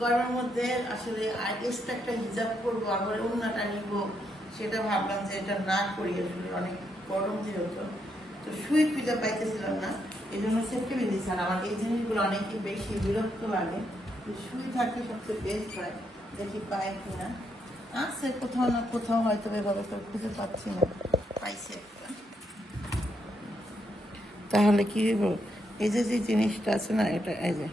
গরমের মধ্যে আসলে এক্সট্রা একটা হিজাব করবো আবার ওড়নাটা নিব, সেটা ভাবলাম যে এটা না করি, আসলে অনেক গরম যেহেতু। তো সুই খুঁজে পাইতেছিলাম না, এই জন্য সেফটি বেঁধেছি। আর আমার এই জিনিসগুলো অনেক বেশি বিরক্ত লাগে, সুই থাকলে সবচেয়ে বেস্ট হয়। দেখি পায় কিনা, আছে কোথাও না কোথাও, হয়তো এভাবে তো খুঁজে পাচ্ছি না। পাইছে একটা, তাহলে কি এই যে যে জিনিসটা আছে না, এটা এই যে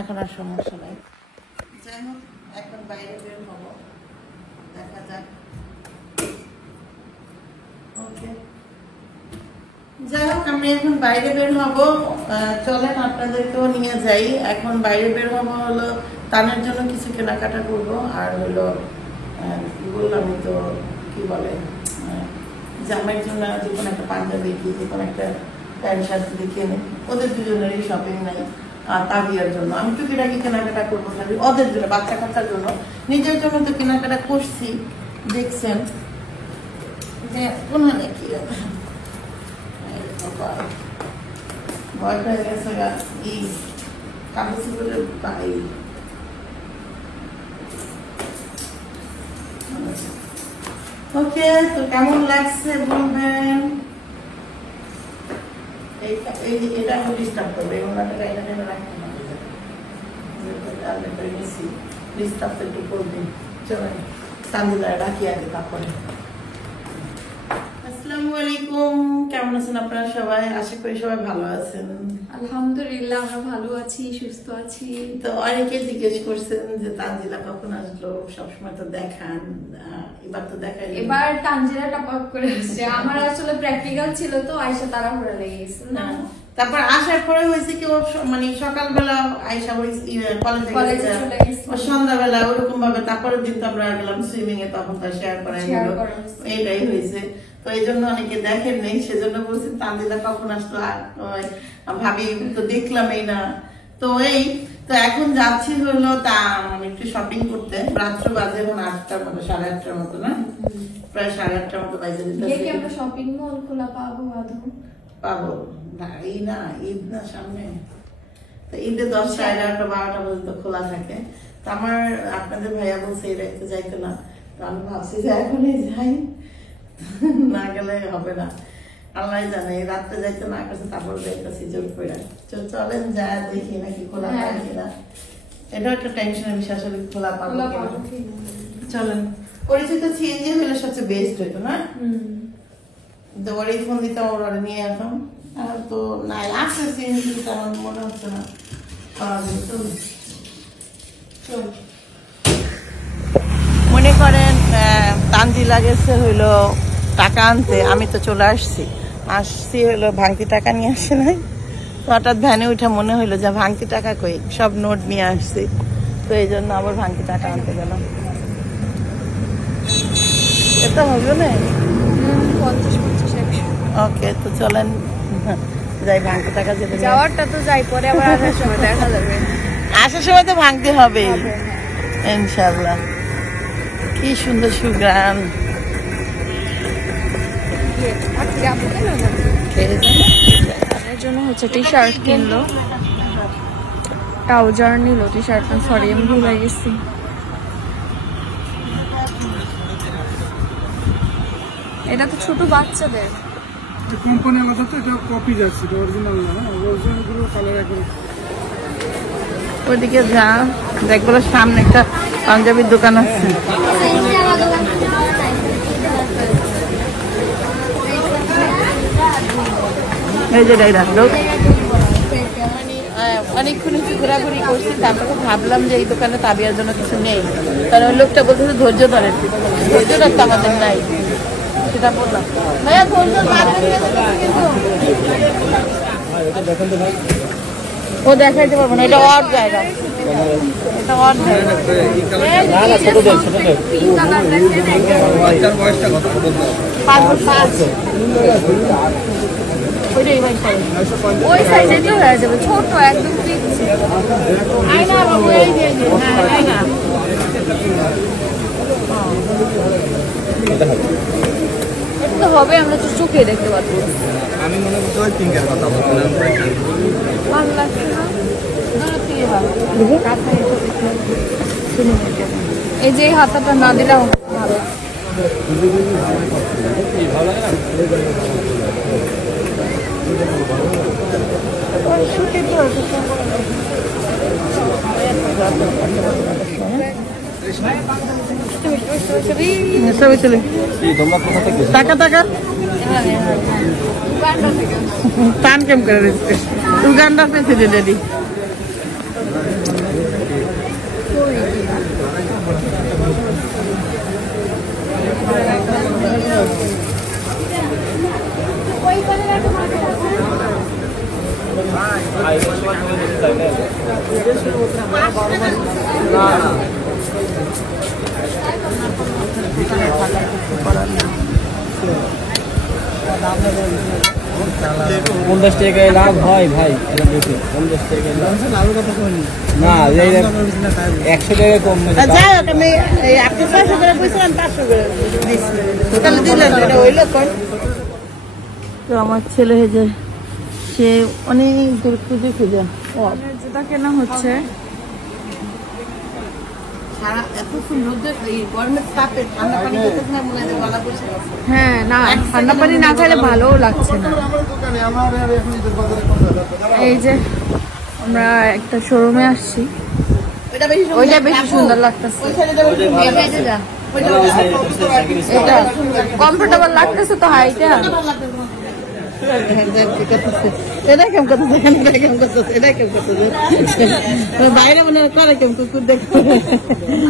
এখন আর সমস্যা নাই। যাই হোক, এখন বাইরে বের হবো, দেখা যাক। ওকে, যাই হোক আমরা এখন বাইরে বের হব। চলেন আপনাদেরকেও নিয়ে যাই। এখন বাইরে বের হবো হলো তানের জন্য কিছু কেনাকাটা করব, আর হলো বললামই তো কি বলে জামাইয়ের জন্য যে কোনো একটা পাঞ্জাবি কি যে কোনো একটা প্যান্ট শার্ট দেখে এনে ওদের দুজনেরই শপিং নাই। তাবিয়ার জন্য আমি টুকিটাকি কেনাকাটা করবো, খালি ওদের জন্য, বাচ্চা কাচ্চার জন্য। নিজের জন্য তো কেনাকাটা করছি, দেখছেন যে কোনখানে কি ভয় হয়ে গেছে এই কাগজ বলে পাই। ওকে, তো কেমন লাগছে বলবেন। এটা আমি ডিস্টার্ব করবো, ওনাকে এখানে রাখতে হবে, ডিস্টার্ব একটু করবেন। চলেন তানজিলায় রাখি আগে, তারপরে। আসসালামু আলাইকুম, কেমন আছেন আপনারা সবাই? আশা করি সবাই ভালো আছেন। আলহামদুলিল্লাহ, আমরা ভালো আছি, সুস্থ আছি। তো অনেকে জিজ্ঞেস করছেন যে তানজিলা কখন আসলো, সবসময় তো দেখান, এবার তো দেখাই। এবার তানজিলা টপ আপ করে আসছে। আমার আসলে প্র্যাকটিক্যাল ছিল তো, আয়শা তাড়াহুড়া লেগে গেছে না। তারপর আসার পরে হয়েছে কি, ও মানে সকালবেলা আয়শা কলেজে চলে গেছে, সন্ধ্যাবেলা ওরকম ভাবে। তারপরের দিন তো আমরা গেলাম সুইমিং এ, তখন তো শেয়ার করা গেল, এইটাই হয়েছে। তো এই জন্য অনেকে দেখেন নেই, সেজন্য বলছি তানজিলা কখন আসলো, ভাবি তো দেখলামই না। তো এই তো এখন যাচ্ছি হলো তা একটু শপিং করতে। রাত্র বাজে এখন 8টার মতো, 8:30টার মতো না, প্রায় 8:30টার মতো বাজে। আমরা শপিং মল খোলা পাবো আদৌ? পাবো এই না, ঈদ না সামনে, তো ঈদে 10, 11:30, 12টা পর্যন্ত খোলা থাকে। তো আমার আপনাদের ভাইয়া বলছে এই রাইতে যাইতে না, তো আমি ভাবছি যে এখনই যাই, না গেলে হবে না। আল্লাহ জানে, রাত্রে যাইতে না করছে, তারপর যাইতেছি জোর করে। চলেন যা দেখি নাকি খোলা পাই কিনা, এটা একটা টেনশনের বিষয়, আসলে খোলা পাবো কিনা। চলেন, পরিচিত সিএনজি হলে সবচেয়ে বেস্ট হইতো না। তো ওর এই ফোন দিতে ওরা নিয়ে আসলাম, আর তো নাই আসছে সিএনজি, আমার মনে হচ্ছে না পাওয়া যাবে। মনে করেন তানজিলা গেছে হইলো টাকা আনতে, আমি তো চলে আসছি হইলো ভাঙতি টাকা নিয়ে আসে নাই। তো হঠাৎ ভ্যানে উঠে মনে হইলো যে ভাঙতি টাকা কই, সব নোট নিয়ে আসছি, তো এই জন্য আবার ভাঙতি টাকা আনতে গেলাম। এটা হবে না, 50-50-100। ওকে, তো চলেন যাই, ভাঙতি টাকা যেতে যাওয়ারটা তো যাই, পরে আবার আসার সময় দেখা যাবে। আসার সময় তো ভাঙতে হবে ইনশাল্লাহ। কি সুন্দর সুগ্রাম, এর জন্য হচ্ছে টি শার্ট কিনলো, ট্রাউজার নিল, টি শার্ট না, সরি আমি ভুলে গেছি। এটা তো ছোট বাচ্চাদের কোম্পানি আলাদা, তো এটা কপি যাচ্ছে, অরিজিনাল না, অরিজিনাল গুলো কালার একদম। ওইদিকে যা দেখবো, সামনে একটা পাঞ্জাবির দোকান আছে। এই যে অনেকক্ষণ একটু ঘোরাঘুরি করছি, তারপরে ভাবলাম যে এই দোকানে তাবিয়ার জন্য কিছু নেই, কারণ ওই লোকটা বলতেছে ধৈর্য ধরেন, ধৈর্যটা তো আমাদের নাই, সেটা বললাম। ভাইয়া ধৈর্য ও দেখাইতে পারবো না, এটা ওর জায়গা, এটা ওর জায়গা। ওই সাইজে তো হয়ে যাবে, ছোট একদম। আয়না বাবু, এই যে আয়না। এটা তো হবে, আমরা তো চোখে দেখতে পারবো। আমি মনে করতে ওই পিঙ্কের কথা বলছিলাম। ভালো লাগছে না? এই যে হাতাটা না দিলে ভালো। সবাই চলে তোমরা কোথা থেকে? টাকা টাকা টান কেম করে দিচ্ছে উগান্ডা প্রেসিডেন্ট এডি পঞ্চাশ টাকায় লাভ হয় ভাই, 50 টাকায় লাভ না, 100 টাকা কম। যাই হোক আমি আপনি 600 করে বলছিলাম 500 করে তাহলে দিলেন এটা হইলো কোন তো আমার ছেলে যে সে অনেক দূর খুঁজে খুঁজে জুতা কেনা হচ্ছে। সারা এত সুন্দর এই গরমের তাপে ঠান্ডা পানি খেতে না মনে হয় গলা বসে গেছে হ্যাঁ, না ঠান্ডা পানি না খাইলে ভালোও লাগছে না। এই যে আমরা একটা শোরুমে আসছি, ওইটা বেশি সুন্দর লাগতেছে। এটা কমফোর্টেবল লাগতেছে তো হাইটা। বাইরে মনে করে কেউ কুকুর দেখো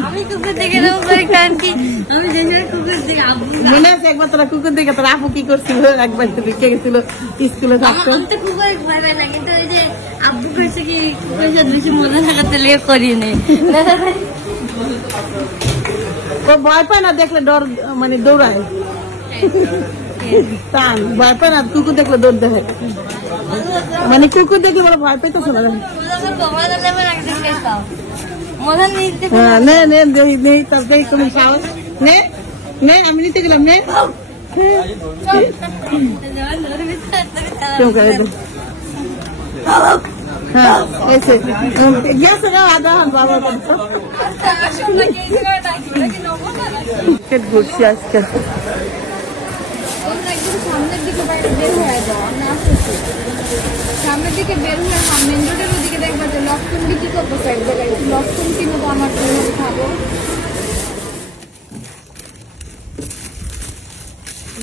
আমি কুকুর দেখে নেবো কারণ কি আমি জানি কুকুর দেখে মনে আছে একবার তোরা কুকুর দেখে তোর আপু কি করছিল একবার তো লিখে গেছিল স্কুলে থাকতো কুকুর ভয় পাই না, কিন্তু ওই যে আব্বু কইছে কি কুকুরের সাথে বেশি মজা লাগাতে লেগে করি নেই। ও ভয় পায় না দেখলে ডর মানে দৌড়ায় টান ভয় পায় না কুকুর দেখলে দৌড় দেয় মানে কুকুর দেখলে বলে ভয় পাইতেছে না হ্যাঁ নে নে নেই তার দেই কোনো সাহস নে নে আমি নিতে গেলাম নে কেউ করে দে হ্যাঁ এসে গেছে না আধা বাবা ঘুরছি আজকে সামনের দিকে বের হয়ে যাও, আমরা আসতেছি। সামনের দিকে বের হয়ে মেন রোডের ওদিকে দেখবা যে লক্ষণ বিক্রি করতেছে এক জায়গায়। লক্ষণ কিনবো, আমার কিনে খাবো।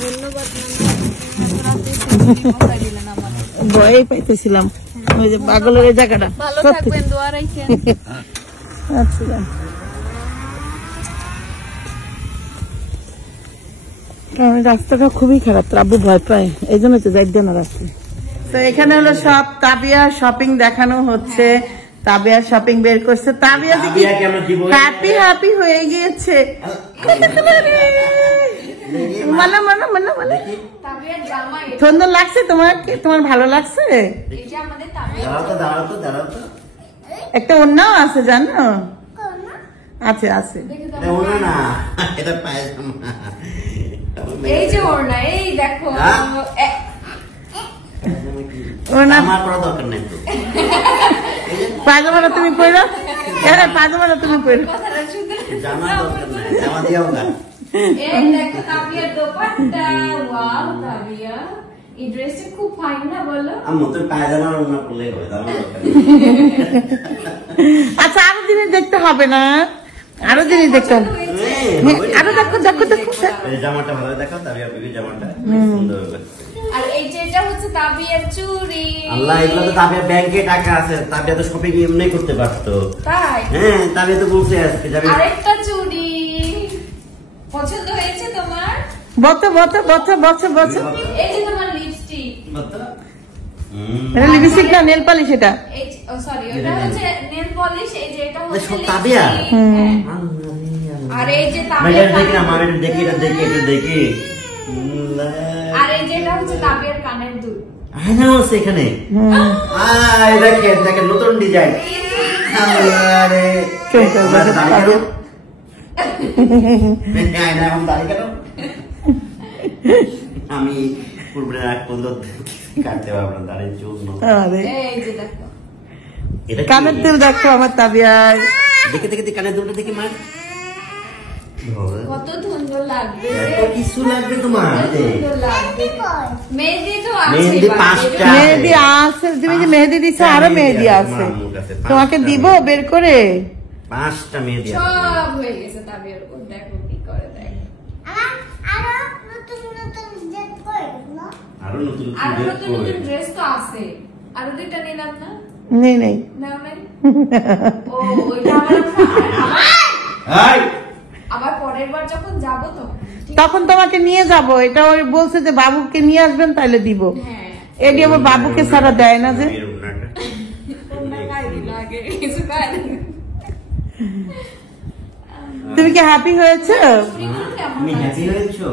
ধন্যবাদ দিলেন আমার। ভয়ে পাইতেছিলাম ওই যে পাগলের এই জায়গাটা ভালো থাকবেন, দোয়া রাখেন। আচ্ছা রাস্তাটা খুবই খারাপ, আব্বু ভয় পায় এই জন্য তো যাই না রাস্তা। তো এখানে হলো সব তাবিয়া শপিং দেখানো হচ্ছে, তাবিয়া শপিং বের করছে, তাবিয়া হ্যাপি হ্যাপি হয়ে গিয়েছে। মানে মানে মানে মানে সুন্দর লাগছে তোমার, তোমার ভালো লাগছে? একটা অন্যও আছে জানো, আছে আছে এই যে ওড়না, এই দেখো পাজামাটা তুমি পড়ো, পাজামাটা তুমি পড়ো। এই দেখো তাবিয়ার দোপাট্টা, ওয়াও তাবিয়া এই ড্রেসটা খুব ফাইন না বলো? আচ্ছা আরো জিনিস দেখতে হবে না, আরো জিনিস দেখতে হবে, আরো দেখো দেখো দেখো জামাটা ভালো দেখো, তাবিয়া বিবি জামাটা সুন্দর লাগছে। আর এই যে এটা হচ্ছে তাবিয়ার চুড়ি। আল্লাহ, এগুলো তো তাবিয়া ব্যাংকে টাকা আছে, তাবিয়া তো শপিং এমনি করতে পারতো। তাই? হ্যাঁ, তাবিয়া তো বলছে আজকে যাবে। আরেকটা চুড়ি পছন্দ হয়েছে তোমার? বতো বতো বতো বতো বতো, এই যে তোমার লিপস্টিক, এটা লিপস্টিক না নেল পালিশ এটা। এই ও সরি, ওটা হচ্ছে নেল পলিশ। এই যে এটা হচ্ছে সব তাবিয়া? লিপস্টিক। আর এই যে তাবিয়া দেখি না, মা এটা দেখি, এটা দেখি, এটা দেখি। আর এই যে এটা হচ্ছে তাবিয়ার কানের দুল। হ্যাঁ আছে এখানে, দেখেন দেখেন নতুন ডিজাইন। আরে দাঁড়িয়ে কেন? এখন দাঁড়িয়ে কেন? আমি কুরবানির আগ পর্যন্ত কাটতে পারবো না দাঁড়িয়ে জন্য। আরে এই যে দেখো এটা কি? কানের দুল দেখো আমার তাবিয়ার। দেখে দেখে দেখে কানের দুলটা দেখি মা। কত সুন্দর লাগবে এত কিছু লাগবে তোমার। কত সুন্দর লাগবে। মেহেদি তো আছে মেহেদি 5টা। মেহেদি আছে, তুমি যে মেহেদি দিছো আরো মেহেদি আছে, তোমাকে দিব বের করে। 5টা মেহেদি আছে। সব হয়ে গেছে তাবিয়ার উপর, দেখো কি করে দেখ। আরো নতুন আর নতুন নতুন ড্রেস নতুন পরে। ড্রেস তো আছে, আরো দুইটা নিলাম না? নেই নেই, নাও নাই? ও ওইটা এই আবার পরের বার যখন যাবো তো তখন তোমাকে নিয়ে যাব। এটা ওই বলছে যে বাবুকে নিয়ে আসবেন তাইলে দিব। হ্যাঁ এটি আমার বাবুকে ছাড়া দেয় না যে। এর ওড়নাটা। কোনটা খাই দিল আগে কিছু খাই দিল। তুমি কি হ্যাপি হয়েছো? তুমি হ্যাপি হয়েছো?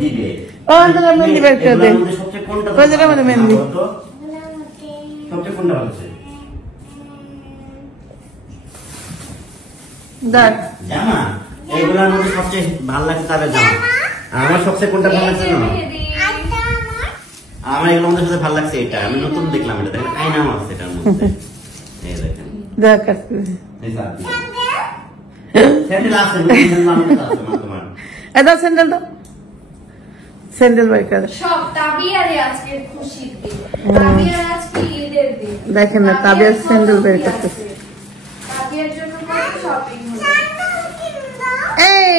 দিবে। ও তোরা মেহেন্দি বের করে দে। এগুলোর মধ্যে সবচেয়ে কোনটা ওই যেটার মধ্যে মেহেন্দি। বলো তো? সবচেয়ে কোনটা ভালো হচ্ছে? দেখ জামা। এগুলোর মধ্যে সবচেয়ে ভালো লাগছে তাদের জামা। আমার সবচেয়ে কোনটা ভালো লাগছে জানো? আমার এগুলোর মধ্যে সবচেয়ে ভালো লাগছে এটা। আমি নতুন দেখলাম এটা। দেখেন আয়নাও আছে এটার মধ্যে। এই দেখেন। দেখ এই যে আপনি। স্যান্ডেল আছে, স্যান্ডেল আমার কাছে আছে মা তোমার। এটা স্যান্ডেল দাও, স্যান্ডেল বের করে। সব তাবিয়ারে আজকে খুশির দিন, তাবিয়ার আজকে ঈদের দিন। দেখেন না, তাবিয়ার স্যান্ডেল বের করতেছে। তাবিয়ার জন্য কত শপিং হলো। এই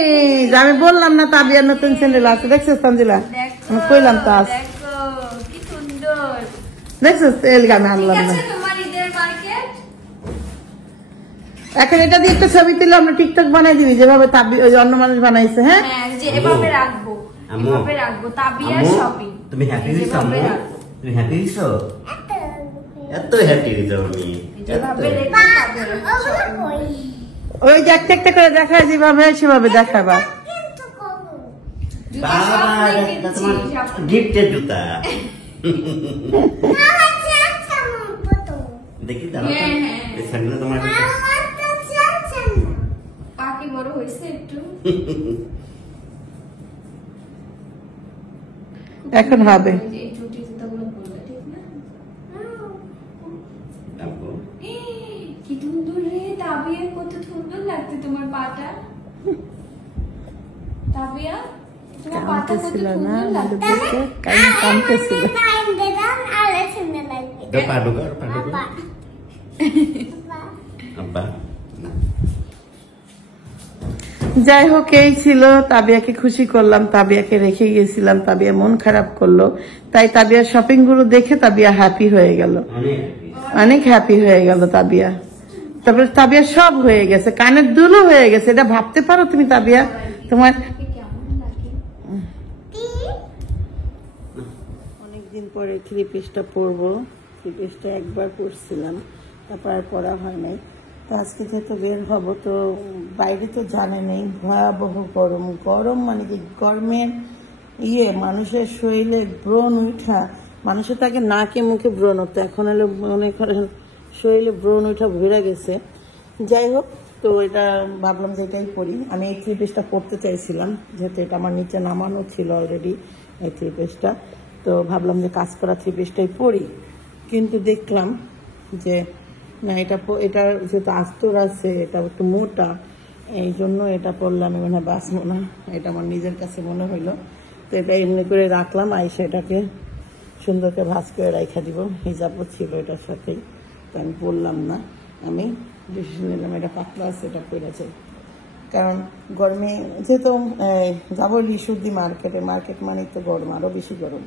যে আমি বললাম না তাবিয়ার নতুন স্যান্ডেল আছে, দেখছিস তানজিলা? আমি কইলাম তো আজ, দেখো কি সুন্দর। দেখছিস? এলগা আমি ঠিক আনলাম না। আছে তোমার ঈদের মার্কেট। এখন এটা দিয়ে একটা ছবি তুলে আমরা টিকটক বানাই দিবি, যেভাবে তাবি ওই অন্য মানুষ বানাইছে। হ্যাঁ, হ্যাঁ যে এভাবে রাখবো, আম্মু। এভাবে রাখবো তাবিয়ার আম্মু, শপিং। তুমি হ্যাপি হয়েছো আম্মু? তুমি হ্যাপি হয়েছো? এত হ্যাপি হয়েছো আমি। যেভাবে এত। রেখে তাবিয়ার shopping। ওই যে একটা একটা করে দেখায় যেভাবে সেভাবে দেখাবা। জুতা বাবা, সব এটা কিনছি, তোমার সব। গিফটের জুতা। দেখি দাঁড়াও তো। হ্যাঁ, হ্যাঁ। এই স্যান্ডেল তোমার জুতা। পা কি বড় হয়েছে একটু? এখন হবে। এই যে এই চুটি জুতাগুলো পরলে ঠিক না? আব্বু, কি সুন্দর রে তাবিয়া, কত সুন্দর লাগছে তোমার পাটা। তাবিয়া তোমার পাটা কত কামতেছিল না, সুন্দর লাগছে। দেখে কামতেছিল। তো পা ঢোকা, পা ঢোকা। আব্বা, না। যাই হোক, এই ছিল, তাবিয়াকে খুশি করলাম, তাবিয়াকে রেখে গেছিলাম, তাবিয়া মন খারাপ করলো, তাই তাবিয়ার শপিং গুলো দেখে তাবিয়া হ্যাপি হয়ে গেল, অনেক অনেক হ্যাপি হয়ে গেল তাবিয়া। তারপরে তাবিয়া সব হয়ে গেছে, কানের দুলও হয়ে গেছে। এটা ভাবতে পারো তুমি তাবিয়া? তোমার কেমন লাগে? অনেকদিন পরে থ্রি পিসটা পরবো। থ্রি পিসটা একবার পরছিলাম, তারপর আর পরা হয় নাই। তো আজকে যেহেতু বের হবো, তো বাইরে তো জানে নেই, ভয়াবহ গরম। গরম মানে কি, গরমের মানুষের শরীরে ব্রণ উঠা, মানুষের তাকে নাকে মুখে ব্রণ হতো, এখন হলো মনে করেন শরীরে ব্রণ উঠা ভরে গেছে। যাই হোক, তো এটা ভাবলাম যে এটাই পরি। আমি এই থ্রি পিসটা পরতে চাইছিলাম, যেহেতু এটা আমার নিচে নামানো ছিল অলরেডি এই থ্রি পিসটা, তো ভাবলাম যে কাজ করা থ্রি পিসটাই পরি। কিন্তু দেখলাম যে না, এটা যেহেতু আস্তর আছে, এটা একটু মোটা, এই জন্য এটা পরলে আমি মনে হয় বাঁচবো না, এটা আমার নিজের কাছে মনে হইলো। তো এটা এমনি করে রাখলাম, আইসা এটাকে সুন্দর করে ভাঁজ করে রাখা দিব। হিজাবও ছিল এটার সাথেই, তো আমি বললাম না, আমি ডিসিশন নিলাম এটা পাতলা আছে, এটা পরে যাই। কারণ গরমে যেহেতু যাবো লিশুদ্দি মার্কেট মানেই তো গরম, আরো বেশি গরম।